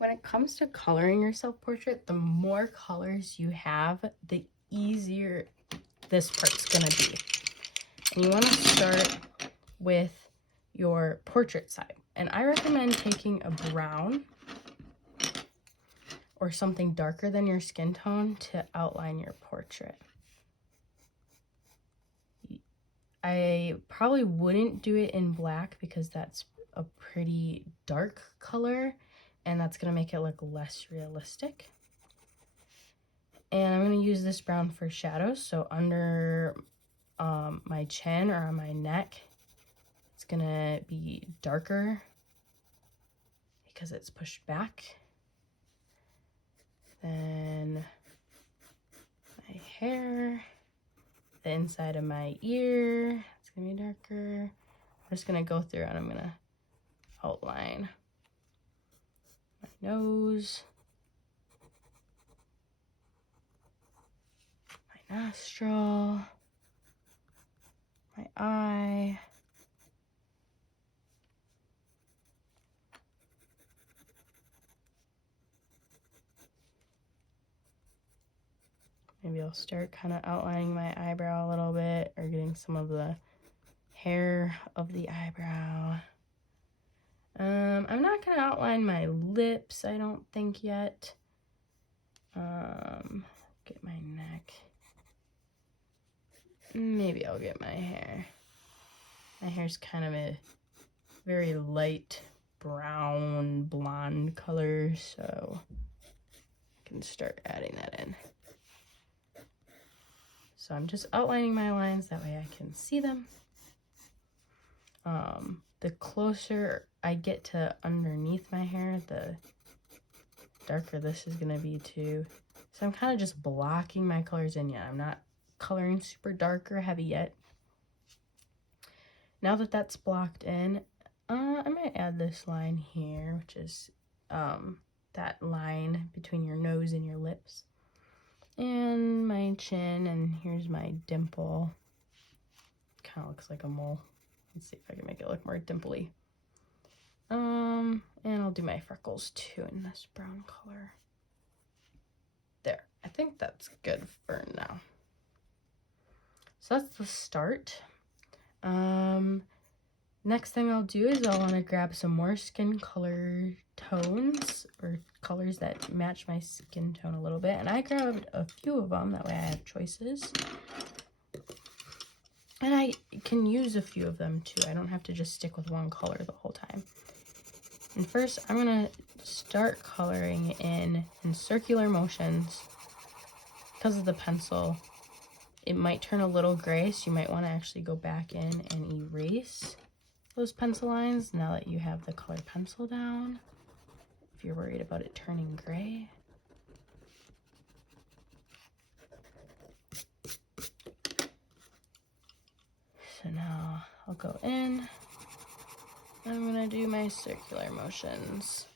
When it comes to coloring your self-portrait, the more colors you have, the easier this part's gonna be. And you want to start with your portrait side. And I recommend taking a brown or something darker than your skin tone to outline your portrait. I probably wouldn't do it in black because that's a pretty dark color and that's gonna make it look less realistic. And I'm gonna use this brown for shadows. So under my chin or on my neck, it's gonna be darker because it's pushed back. Then my hair, the inside of my ear, it's gonna be darker. I'm just gonna go through and I'm gonna outline my nose, my nostril, my eye, maybe I'll start kind of outlining my eyebrow a little bit or getting some of the hair of the eyebrow. I'm not gonna outline my lips, I don't think yet. Get my neck. Maybe I'll get my hair. My hair's kind of a very light brown blonde color, so I can start adding that in. So I'm just outlining my lines, that way I can see them. The closer I get to underneath my hair, the darker this is gonna be too. So I'm kind of just blocking my colors in yet. I'm not coloring super dark or heavy yet. Now that that's blocked in, I'm gonna add this line here, which is that line between your nose and your lips. And my chin, and here's my dimple. Kind of looks like a mole. Let's see if I can make it look more dimply. And I'll do my freckles too in this brown color. There, I think that's good for now. So that's the start. Next thing I'll do is I'll want to grab some more skin color tones or colors that match my skin tone a little bit. And I grabbed a few of them, that way I have choices. And I can use a few of them too. I don't have to just stick with one color the whole time. And first I'm gonna start coloring in circular motions. Because of the pencil, it might turn a little gray, so you might want to actually go back in and erase those pencil lines now that you have the color pencil down, if you're worried about it turning gray. So now I'll go in, and I'm gonna do my circular motions.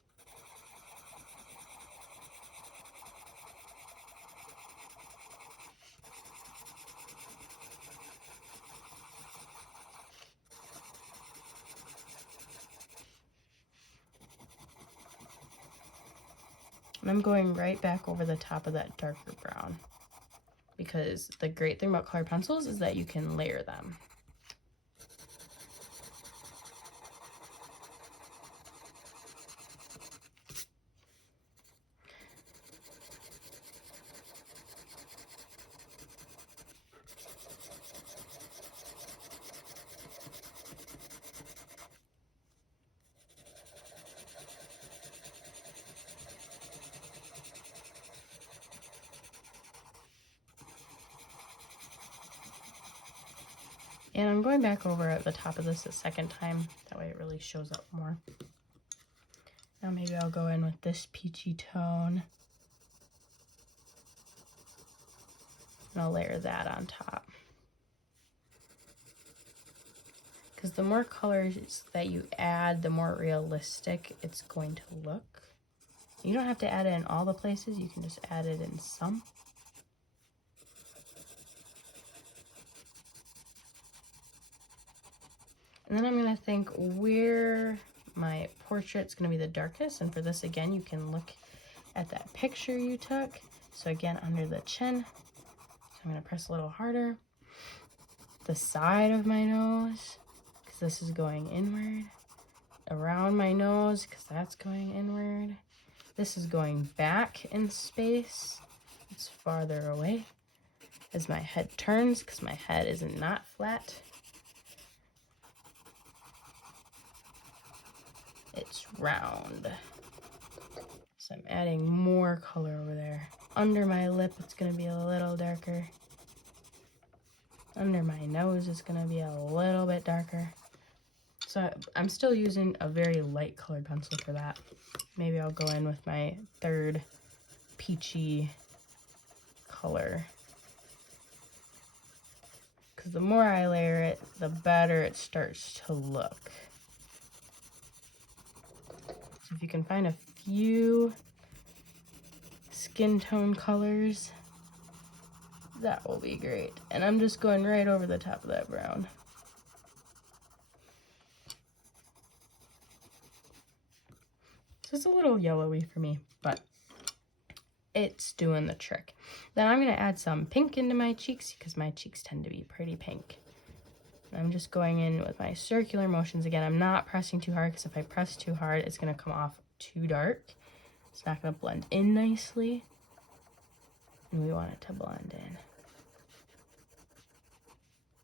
And I'm going right back over the top of that darker brown, because the great thing about colored pencils is that you can layer them. And I'm going back over at the top of this a second time, that way it really shows up more. Now maybe I'll go in with this peachy tone, and I'll layer that on top. Because the more colors that you add, the more realistic it's going to look. You don't have to add it in all the places, you can just add it in some. And then I'm gonna think where my portrait's going to be the darkest. And for this, again, you can look at that picture you took. So again, under the chin, so I'm going to press a little harder. The side of my nose, because this is going inward. Around my nose, because that's going inward. This is going back in space. It's farther away as my head turns, because my head is not flat. It's round. So I'm adding more color over there. Under my lip, it's going to be a little darker. Under my nose, it's going to be a little bit darker. So I'm still using a very light colored pencil for that. Maybe I'll go in with my third peachy color. Because the more I layer it, the better it starts to look. So if you can find a few skin tone colors, that will be great. And I'm just going right over the top of that brown. So it's a little yellowy for me, but it's doing the trick. Then I'm going to add some pink into my cheeks because my cheeks tend to be pretty pink. I'm just going in with my circular motions. Again, I'm not pressing too hard because if I press too hard, it's going to come off too dark. It's not going to blend in nicely. And we want it to blend in.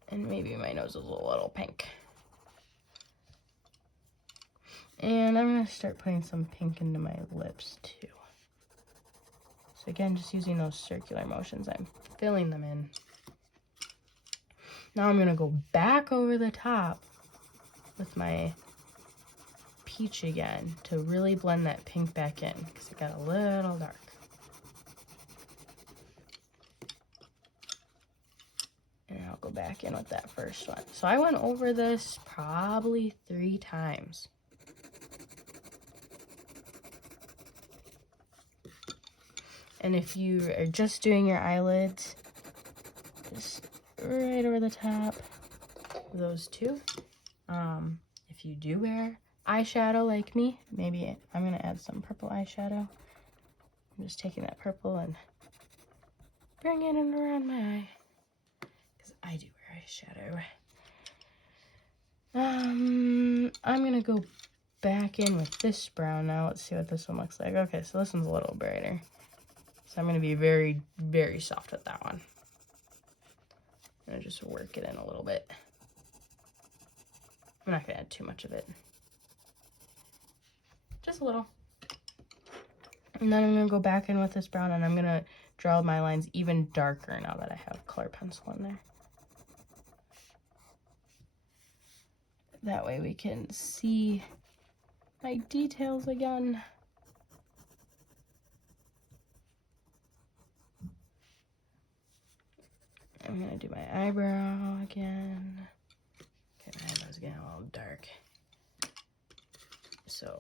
And maybe my nose is a little pink. And I'm going to start putting some pink into my lips too. So again, just using those circular motions, I'm filling them in. Now I'm going to go back over the top with my peach again to really blend that pink back in because it got a little dark. And I'll go back in with that first one. So I went over this probably 3 times. And if you are just doing your eyelids, just right over the top, those two. If you do wear eyeshadow like me, maybe I'm going to add some purple eyeshadow. I'm just taking that purple and bringing it around my eye, because I do wear eyeshadow. I'm going to go back in with this brown now. Let's see what this one looks like. Okay, so this one's a little brighter. So I'm going to be very, very soft with that one. I'm going to just work it in a little bit. I'm not going to add too much of it. Just a little. And then I'm going to go back in with this brown and I'm going to draw my lines even darker now that I have color pencil in there. That way we can see my details again. I'm going to do my eyebrow again. Okay, my eyebrow's getting a little dark. So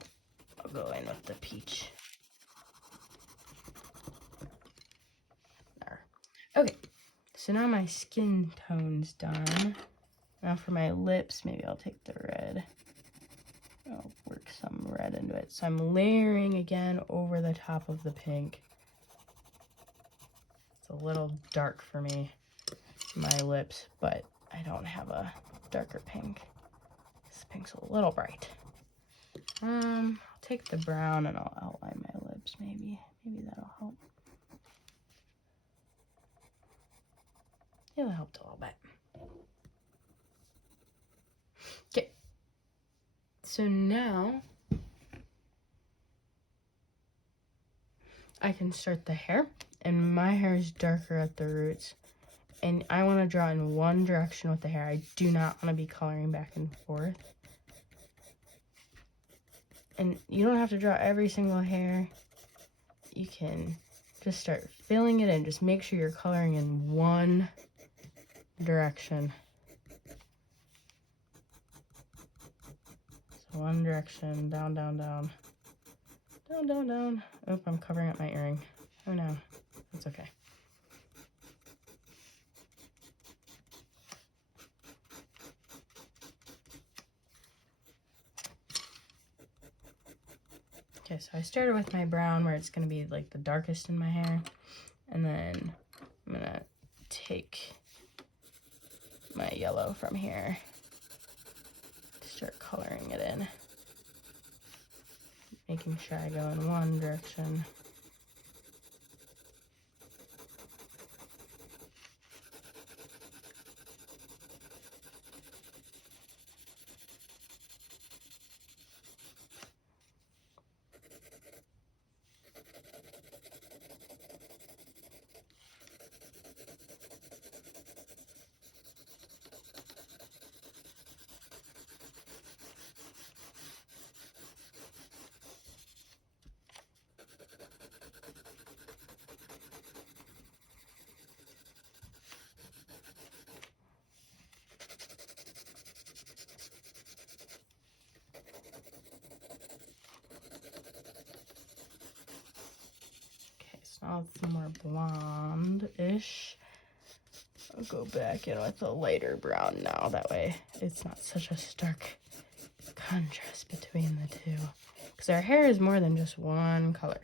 I'll go in with the peach. There. Okay, so now my skin tone's done. Now for my lips, maybe I'll take the red. I'll work some red into it. So I'm layering again over the top of the pink. It's a little dark for me, my lips, but I don't have a darker pink. This pink's a little bright. I'll take the brown and I'll outline my lips maybe. Maybe that'll help. Yeah, that helped a little bit. Okay. So now I can start the hair, and my hair is darker at the roots. And I want to draw in one direction with the hair. I do not want to be coloring back and forth. And you don't have to draw every single hair. You can just start filling it in. Just make sure you're coloring in one direction. So one direction, down, down, down. Down, down, down. Oh, I'm covering up my earring. Oh no, it's okay. so I started with my brown where it's going to be like the darkest in my hair. And then I'm going to take my yellow from here, start coloring it in, making sure I go in one direction. Now it's more blonde-ish. I'll go back in with a lighter brown now. That way it's not such a stark contrast between the two. Because our hair is more than just one color.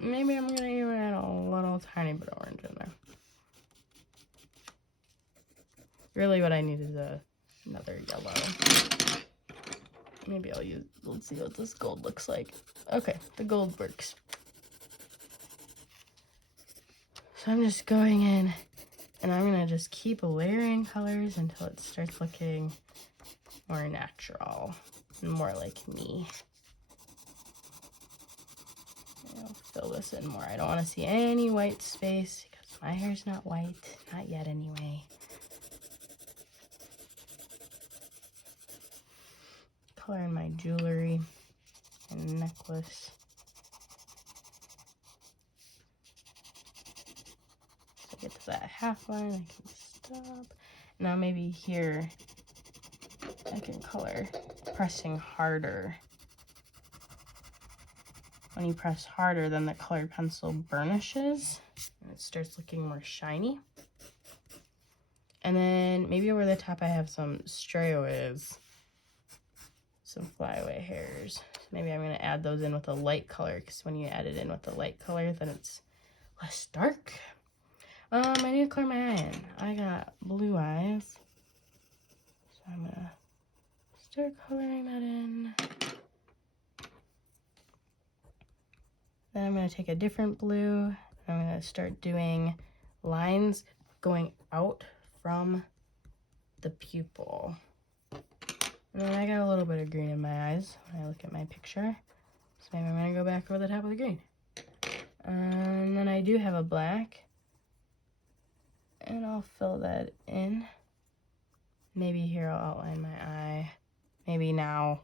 Maybe I'm gonna even add a little tiny bit of orange in there. Really what I need is another yellow. Maybe let's see what this gold looks like. Okay, the gold works. So I'm just going in and I'm gonna just keep layering colors until it starts looking more natural and more like me. I'll fill this in more. I don't want to see any white space because my hair's not white. Not yet anyway. Color in my jewelry and necklace. So I get to that half line, I can stop. Now maybe here I can color pressing harder. When you press harder, then the colored pencil burnishes and it starts looking more shiny. And then maybe over the top I have some strayaways, some flyaway hairs. So maybe I'm gonna add those in with a light color because when you add it in with a light color, then it's less dark. I need to color my eye in. I got blue eyes. So I'm gonna start coloring that in. Then I'm going to take a different blue, and I'm going to start doing lines going out from the pupil. And then I got a little bit of green in my eyes when I look at my picture. So maybe I'm going to go back over the top of the green. And then I do have a black. And I'll fill that in. Maybe here I'll outline my eye. Maybe now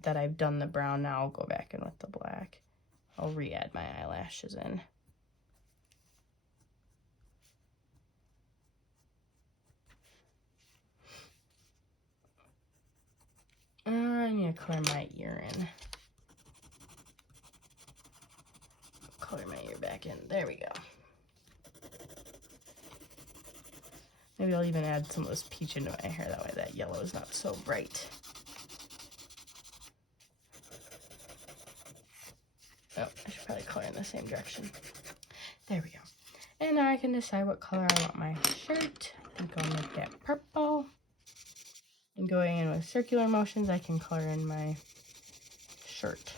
that I've done the brown, now I'll go back in with the black. I'll re-add my eyelashes in. I need to color my ear in. Color my ear back in. There we go. Maybe I'll even add some of this peach into my hair. That way that yellow is not so bright. Oh, I should probably color in the same direction. There we go. And now I can decide what color I want my shirt. I think I'll make that purple. And going in with circular motions, I can color in my shirt.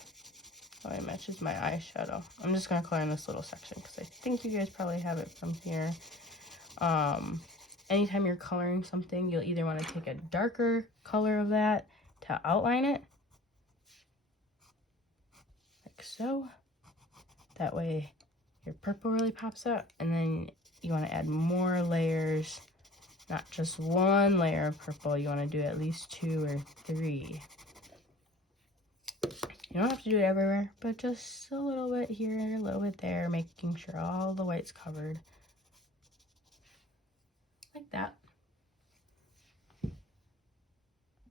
So it matches my eyeshadow. I'm just going to color in this little section because I think you guys probably have it from here. Anytime you're coloring something, you'll either want to take a darker color of that to outline it. Like so. That way your purple really pops out. And then you want to add more layers. Not just one layer of purple. You want to do at least 2 or 3. You don't have to do it everywhere, but just a little bit here, a little bit there, making sure all the white's covered. Like that.